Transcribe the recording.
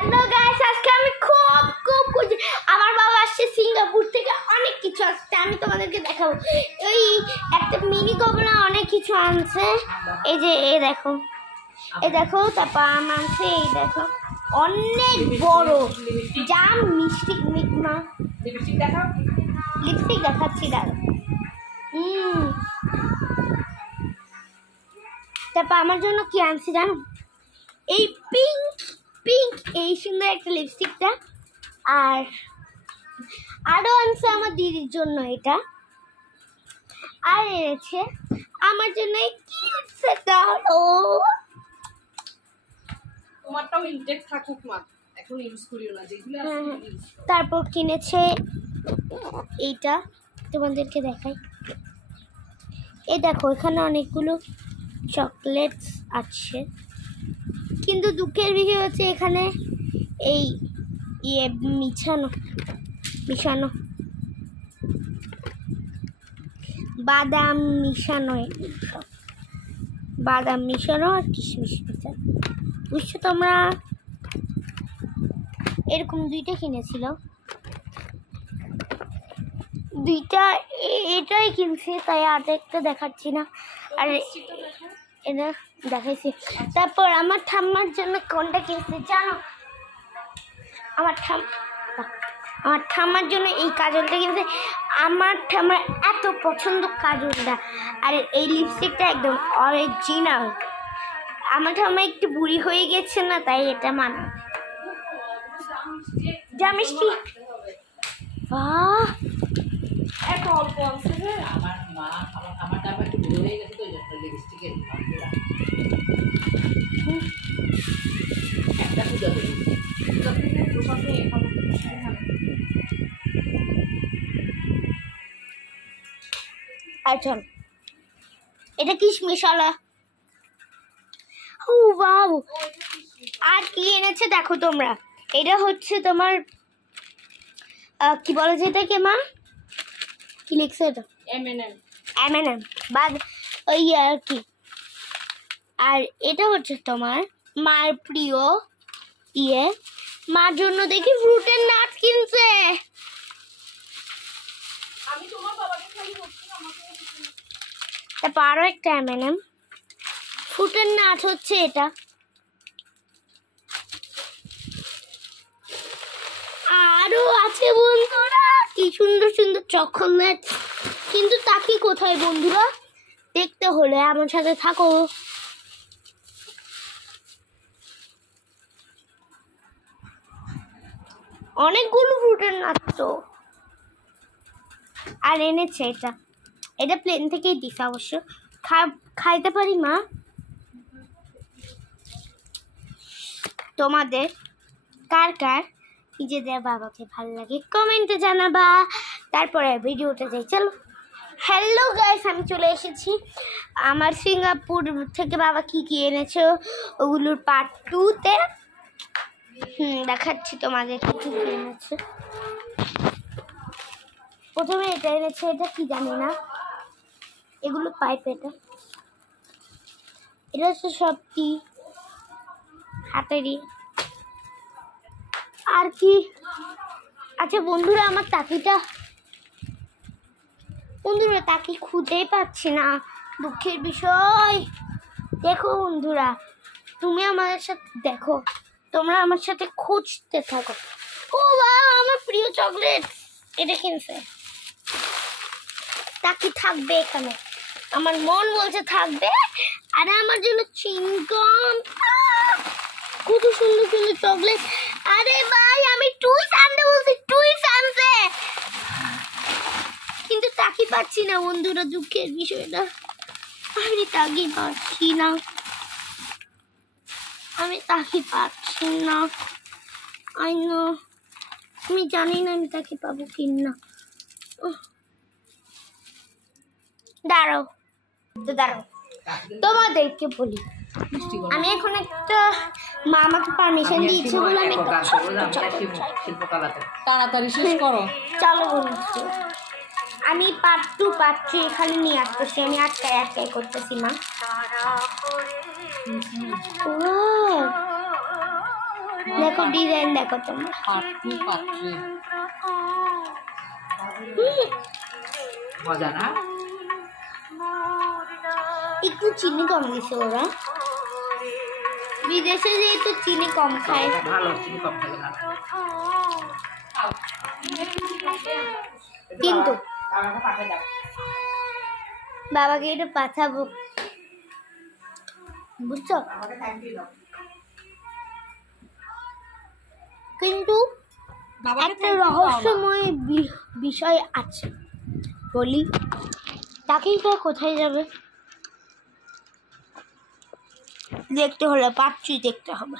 Hello guys, আজকে আমি খুব খুশি। আমার বাবা আসছে সিঙ্গাপুর থেকে, অনেক কিছু আসছে, আমি তোমাদেরকে দেখাবো। এই একটা মিনি কমলা অনেক কিছু আনছে। এই যে এই দেখো, তারপর আনছে এই দেখো অনেক বড় জাম মিষ্টি মিকমা লিপস্টিক দেখাচ্ছি দাঁড়া। তারপর আমার জন্য কি আনছে জানো, এই পিঙ্ক এই সুন্দর একটা লিপস্টিকটা, আর আরও আনছে আমার দিদির জন্য এটা, আর এনেছে আমার জন্য কি লিপস্টিকটা হলো। তোমারটাও ইনটেক থাকুক মা, এখন ইউজ করিও না যেগুলো আছে। তারপর কিনেছে এইটা, তোমাদেরকে দেখাই। এই দেখো এখানে অনেকগুলো চকলেটস আছে, কিন্তু দুঃখের বিষয় হচ্ছে এখানে এই মিশানো বাদাম মিশানো আর কিশমিশ মিশানো, বুঝছো তোমরা। এরকম দুইটা কিনেছিল, দুইটা এটাই কিনছে, তাই আর একটা দেখাচ্ছি না, আর এটা দেখাইছি। তারপর আমার ঠাম্মার জন্য কোনটা কিনছে জানো, আমার ঠাম্মার জন্য এই কাজলটা কিনছে। আমার ঠাম্মার এত পছন্দ কাজলটা, আর এই লিপস্টিকটা একদম অরিজিনাল। আমার ঠাম্মা একটু বুড়ি হয়ে গেছে না, তাই এটা মানা যা মিষ্টি। বাহ, এত অল্প আছে রে আমার মা, আমার দাবা একটু বুড়ো হয়ে গেছে তো এই জন্য লিপস্টিকের দামগুলো একটা পূজা করি দোকানে এখন। আচ্ছা এটা কিশমিশালা। ও বাউ, আর কি এনেছে দেখো তোমরা। এটা হচ্ছে তোমার কি বলে যেটাকে মা, কি লিখছে এটা, M&M বা ওই আর কি। আর এটা হচ্ছে তোমার মার প্রিয় মার জন্য দেখি ফ্রুটের নাট কিনছে। আমি তোমার বাবাকে খালি বলছি আমাকে তারপর আরও একটা M&M ফ্রুটের নাট হচ্ছে এটা। আরো আছে বন্ধুরা কি সুন্দর সুন্দর চকোলেট, কিন্তু তাকি কোথায় বন্ধুরা, দেখতে হলে আমার সাথে থাকো। অনেকগুলো ফ্রুটের নাট তো। আর এনেছে এটা প্লেন থেকেই দিছে, অবশ্য খাইতে পারি মা। তোমাদের কার কার নিজেদের বাবাকে ভালো লাগে কমেন্টে জানাবা। তারপরে ভিডিওটা যাই, চলো। হ্যালো গাইস, আমি চলে এসেছি আমার সিঙ্গাপুর থেকে বাবা কি এনেছে ওগুলোর পার্ট 2-তে। দেখাচ্ছি তোমাদের কি এনেছে। প্রথমে এটা এনেছে, এটা কি জানি না, এগুলো পাইপ। এটা হচ্ছে সব কি হাতেরই। আর কি আচ্ছা বন্ধুরা, আমার তাকি খুঁজেই পাচ্ছি না, দুঃখের বিষয়। দেখো বন্ধুরা, তুমি আমাদের সাথে দেখো, তোমরা আমার সাথে খুঁজতে থাকো। ও বাহ, আমার প্রিয় চকলেট এটা কিনছে। তাকি থাকবে এখানে, আমার মন বলছে থাকবে। আর আমার জন্য চিংগম, কত সুন্দর সুন্দর চকলেট। আরে ভাই, আমি টুইস আনতে বলছি, টুইস আনছে, কিন্তু তাকি পাচ্ছি না বন্ধুরা, দুঃখের বিষয়টা। আমি তাকি পাচ্ছি না, আমি জানি না আমি তাকে পাবো কি না। দাঁড়াও তোমাদেরকে বলি, আমি এখন একটা মা আমাকে পারমিশন দিয়েছে বলে আমি তাড়াতাড়ি শেষ করো। চলো বন্ধু, আমি পার্ট 2 পার্ট 3 এখানে নিয়ে আসতেছি, আমি একটাই করতেছি মা। দেখো ডিজাইন দেখো তোমরা। পাত্রী পাত্রী মজা না? একটু চিনি কম দিছে ওরা, বিদেশে যেহেতু চিনি কম খায়। ভালো, চিনি কম খেলে ভালো। কিন্তু আমাকে পাঠিয়ে দাও। বাবাকে এটা পাঠাবো, বুঝছো? আমাকে থ্যাংক ইউ দাও। কিন্তু একটা রহস্যময় বিষয় আছে, বলি। তাকেই তো কোথায় যাবে দেখতে হলে পাচ্ছি দেখতে হবে।